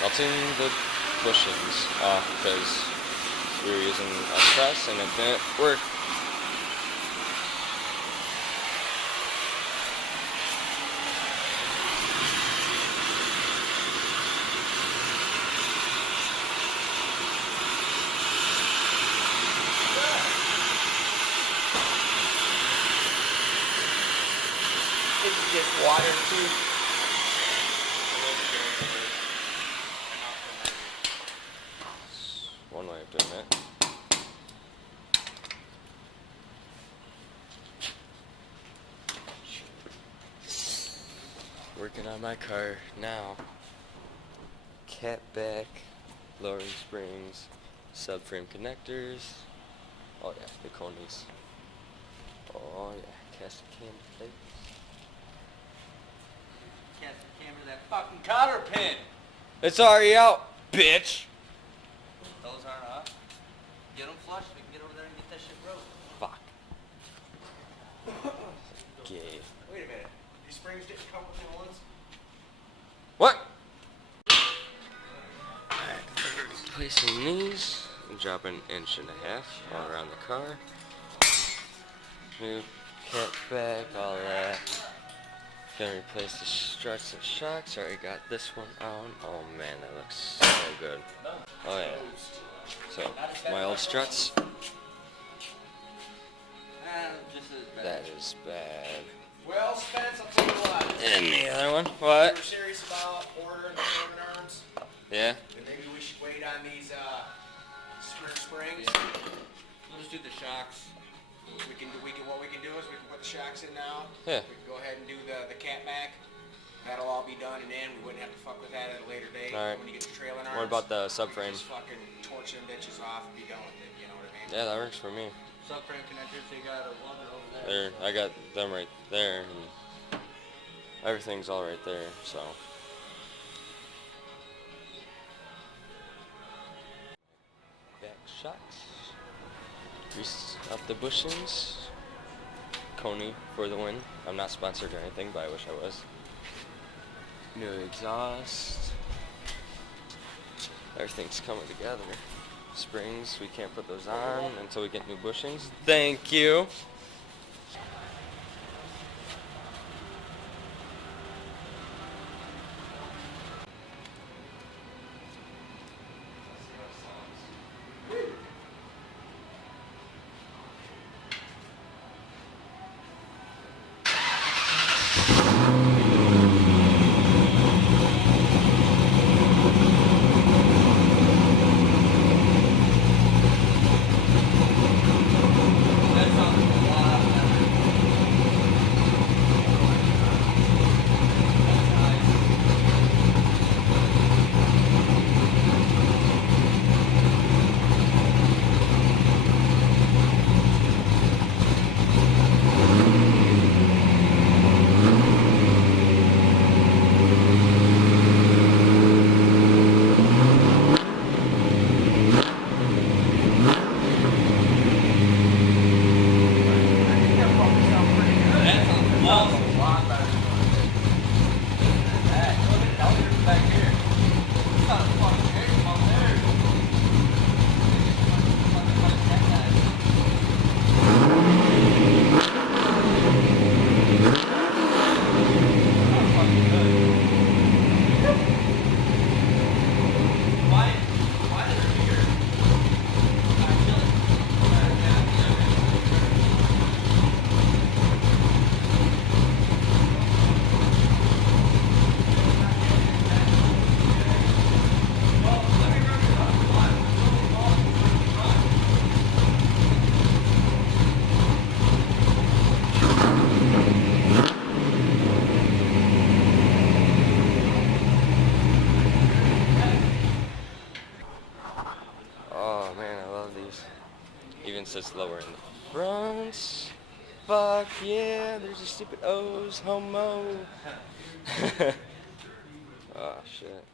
melting the bushings off because we were using a press and it didn't work. It gets water too. One way of doing it. Working on my car now. Catback, lowering springs, subframe connectors. Oh yeah, the konis. Oh yeah, cast cam plates. Cast the camera that fucking cotter pin. It's already out, bitch. Those aren't up. Get them flushed. We can get over there and get that shit broke. Fuck. Gay. Wait a minute. These springs didn't come with new ones? What? Replacing these and dropping an inch and a half all around the car. New catback, all that. Gonna replace the struts and shocks. Already got this one on. Oh man, that looks so good. Oh yeah. So my old struts. That is bad. Well, Spence, I'll tell you what. And the other one? If What? you're serious about ordering the German arms, Yeah. then maybe we should wait on these springs. We'll just do the shocks. What we can do is we can put the shocks in now. Yeah. We can go ahead and do the catback. That'll all be done, and then we wouldn't have to fuck with that at a later date. All right. When you get the trailing arms. What about the we can subframe? just fucking torch them bitches off and be done with it. You know what I mean? Yeah, that works for me. Subframe connectors, you got one over there. There, I got them right there, and everything's all right there. So. Back shocks. Grease up the bushings. Koni for the win. I'm not sponsored or anything, but I wish I was. New exhaust. Everything's coming together. Springs, we can't put those on until we get new bushings. Thank you. Even sits lower in the front. Fuck yeah, there's a stupid O's, homo. Oh shit.